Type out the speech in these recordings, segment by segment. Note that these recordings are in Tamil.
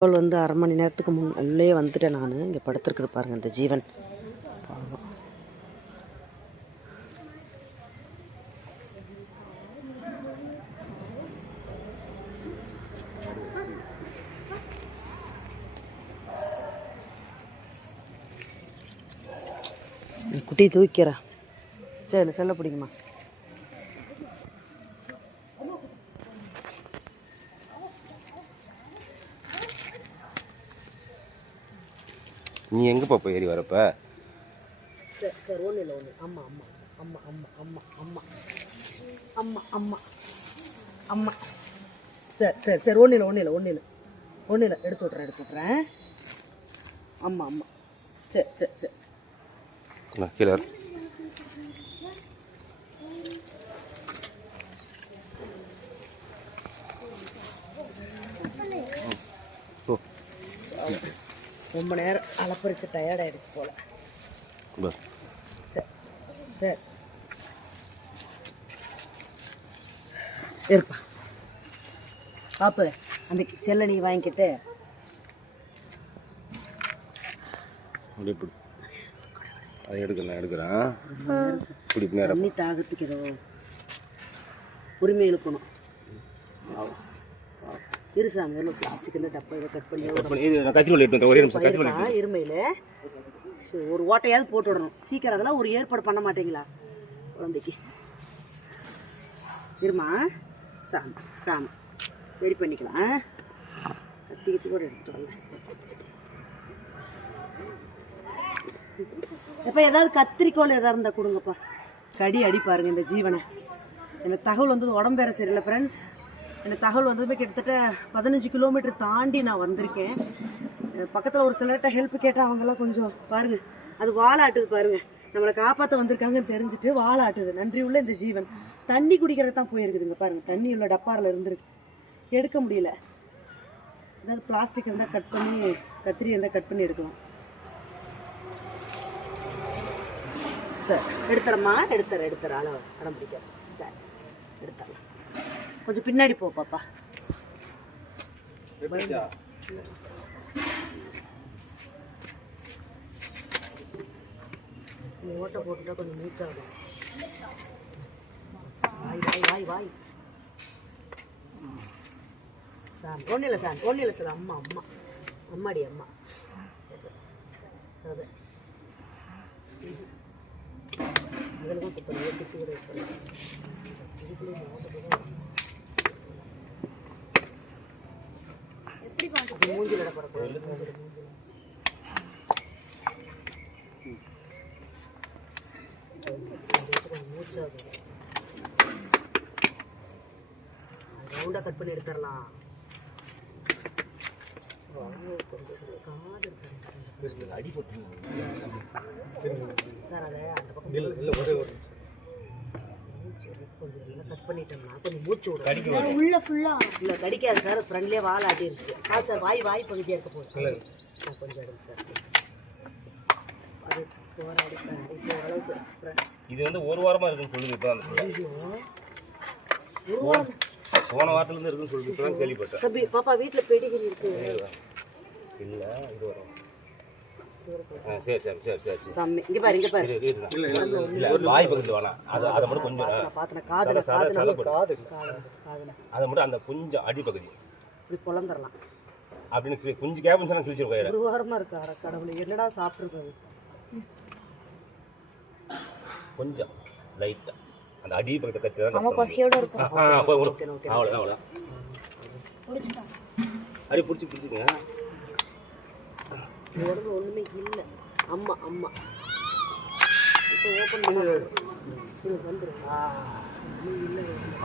தகவல் வந்து அரை மணி நேரத்துக்கு முன்னே வந்துட்டேன் நான். இங்கே படுத்துருக்குது பாருங்க இந்த ஜீவன். குட்டி குட்டியை தூக்கிறேன் சரி செல்ல பிடிக்குமா? நீ எங்கே பாப்பா ஏறி வரப்ப? சரி சரி ஒன்றும் இல்லை ஒன்று அம்மா அம்மா அம்மா அம்மா அம்மா அம்மா. அம்மா அம்மா அம்மா. சரி சரி சரி ஒன்றும் இல்லை ஒன்றும் இல்லை ஒன்றும் இல்லை. ஒன்றும் இல்லை எடுத்து விட்றேன் எடுத்து விட்றேன் அம்மா அம்மா. சரி சரி சரி. கீழே ரொம்ப நேரம் அலப்பறிச்சு டயர்ட் ஆயிடுச்சு போல. சரி சரி. இருப்பா. பாப்பு அந்த செல்லை நீ வாங்கிக்கிட்டு. அதை எடுக்கிறேன் நான் எடுக்கிறேன். பிடி நேரம் தண்ணி தாகத்துக்கு ஏதோ உரிமை இழுக்கணும் இரு சாமி எவ்வளோ பிளாஸ்டிக் இந்த டப்பா இதை கட் பண்ணி இருமையில்? ஒரு ஓட்டையாவது போட்டு விடணும். சீக்கிரம் அதெல்லாம் ஒரு ஏற்பாடு பண்ண மாட்டீங்களா? குழந்தைக்கு. இருமா? சாமி சாமி. சரி பண்ணிக்கலாம். கத்தி கத்தி கூட எடுத்துட்டு வரல எப்போ ஏதாவது கத்திரிக்கோள் எதாவது இருந்தால் கொடுங்கப்பா. கடி அடி பாருங்க இந்த ஜீவனை. எனக்கு தகவல் வந்தது உடம்பு வேற சரியில்லை ஃப்ரெண்ட்ஸ் எனக்கு தகவல் வந்ததுமே கிட்டத்தட்ட பதினஞ்சு கிலோமீட்டர் தாண்டி நான் வந்திருக்கேன். பக்கத்தில் ஒரு சிலர்கிட்ட ஹெல்ப் கேட்டால் அவங்கெல்லாம் கொஞ்சம் பாருங்க. அது வாலாட்டுது பாருங்கள் நம்மளை காப்பாற்ற வந்திருக்காங்கன்னு தெரிஞ்சுட்டு வாலாட்டுது. நன்றி உள்ள இந்த ஜீவன். தண்ணி குடிக்கிறது தான் போயிருக்குதுங்க பாருங்கள் தண்ணி உள்ள டப்பாரில் இருந்திருக்கு. எடுக்க முடியல. ஏதாவது பிளாஸ்டிக் இருந்தால் கட் பண்ணி கத்திரி இருந்தால் கட் பண்ணி எடுக்கலாம். சரி எடுத்துறம்மா. எடுத்துற எடுத்துற அளவு அடம் பிடிக்க சரி எடுத்துடலாம் கொஞ்சம் பின்னாடி போ பாப்பா. நீ ஓட்டை போட்டுட்டா கொஞ்சம் மூச்சாகும் வாய் வாய் வாய் வாய். சார் ஒன்றும் இல்லை சார் ஒன்றும் இல்லை சார் அம்மா அம்மா. அம்மாடி அம்மா. சதை அதில் தான் குத்துறேன் குத்தி கூட வைக்கிறேன் அது மூஞ்சில் இடப்படக்கூடாது மூச்சாகும் ரவுண்டாக கட் பண்ணி எடுத்துடலாம். காடு சார் அதை அந்த பக்கம் கொஞ்சம் நல்லா கட் பண்ணிட்டோம்னா கொஞ்சம் மூச்சு விடும். உள்ள ஃபுல்லா இல்லை கடிக்காது சார் ஃப்ரெண்ட்லேயே வால் ஆட்டிருச்சு ஆ சார் வாய் வாய் பகுதியாக இருக்க போகுது. கொஞ்சம் சார் அது போராடி இது வந்து ஒரு வாரமாக இருக்குன்னு சொல்லுது இப்போ அந்த பிள்ளை. ஐயோ. ஒரு வாரம். போன வாரத்துலேருந்து இருக்குன்னு இப்போ தான் கேள்விப்பட்டேன். பாப்பா வீட்டில் பெடிகிரி இருக்கு. இல்லை இது வரும். சரி சரி சரி சரி சரி சாமி இங்கே பாரு இங்கே பாரு இது இது இல்லை இல்லை வாய் பக்கத்தில் வேணாம் அதை அதை மட்டும் கொஞ்சம் பார்த்தேன் காதில் காதில். காதில் அதை மட்டும் அந்த கொஞ்சம் அடிப்பகுதி இப்படி பொழந்துடலாம் அப்படின்னு கொஞ்சம் கேப்னு சொன்னால் கிழிச்சிருக்கோம் ஒரு வாரமாக இருக்கு அட கடவுளை என்னடா சாப்பிட்ருக்காது கொஞ்சம் லைட்டாக அந்த அடி பக்கத்தை தான் பசியோட இருக்கும் விடு. அவ்வளோதான் அவ்வளோதான் அடி பிடிச்சி பிடிச்சிக்கங்க உடம்பு ஒன்றுமே இல்லை. அம்மா அம்மா. இப்போ ஓப்பன் பண்ணி வந்துடும்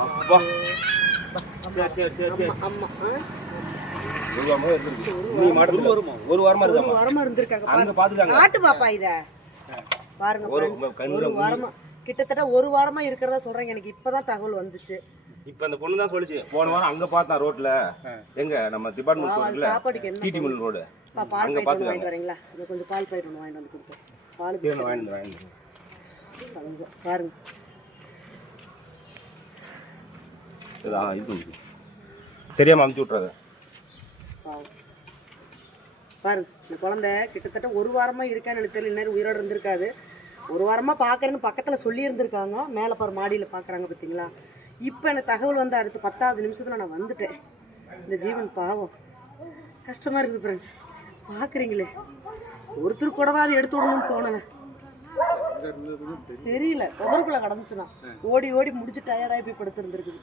அப்பா. சரி சரி சரி சரி. அம்மா ஆ? ஒரு வருமா ஒரு வாரமாக ஒரு இருக்காமா வாரமா இருந்திருக்காங்க. காட்டு பாப்பா இத. பாருங்க ஒரு வாரமா. கிட்டத்தட்ட ஒரு வாரமா இருக்கிறதா சொல்றாங்க எனக்கு இப்பதான் தகவல் வந்துச்சு. இப்போ அந்த பொண்ணு தான் சொல்லிச்சு போன வாரம் அங்கே பார்த்தா ரோட்டில் எங்க? நம்ம டிபார்ட்மெண்ட் ரோட்ல. சாப்பாடுக்கு என்ன டிடி மில் ரோடு. பா பால் பாக்கெட் ஒன்று வரீங்களா? இதை கொஞ்சம் பால் பாக்கெட் ஒன்று வாங்கிட்டு வந்து கொடுத்தேன் பால் பிஸ்கட். வாங்கிட்டு வாங்கிட்டு பாருங்க. இது தெரியாம அமுச்சு விட்றாத பாருங்க இந்த குழந்தை கிட்டத்தட்ட ஒரு வாரமா இருக்கான்னு எனக்கு தெரியல. நேரம் உயிரோடு இருந்திருக்காது. ஒரு வாரமாக பார்க்குறேன்னு பக்கத்தில் சொல்லியிருந்திருக்காங்க. மேலே பாரு மாடியில் பாக்குறாங்க பார்த்தீங்களா இப்போ எனக்கு தகவல் வந்து அடுத்து பத்தாவது நிமிஷத்துல நான் வந்துட்டேன். இந்த ஜீவன் பாவம். கஷ்டமா இருக்குது ஃப்ரெண்ட்ஸ் பாக்குறீங்களே? ஒருத்தர் கூடவாது எடுத்து விடணும்னு தோணலை. தெரியல. உதற்குள்ள கடந்துச்சுன்னா ஓடி ஓடி முடிச்சு டயர்டாகி போய் படுத்துருந்துருக்குது.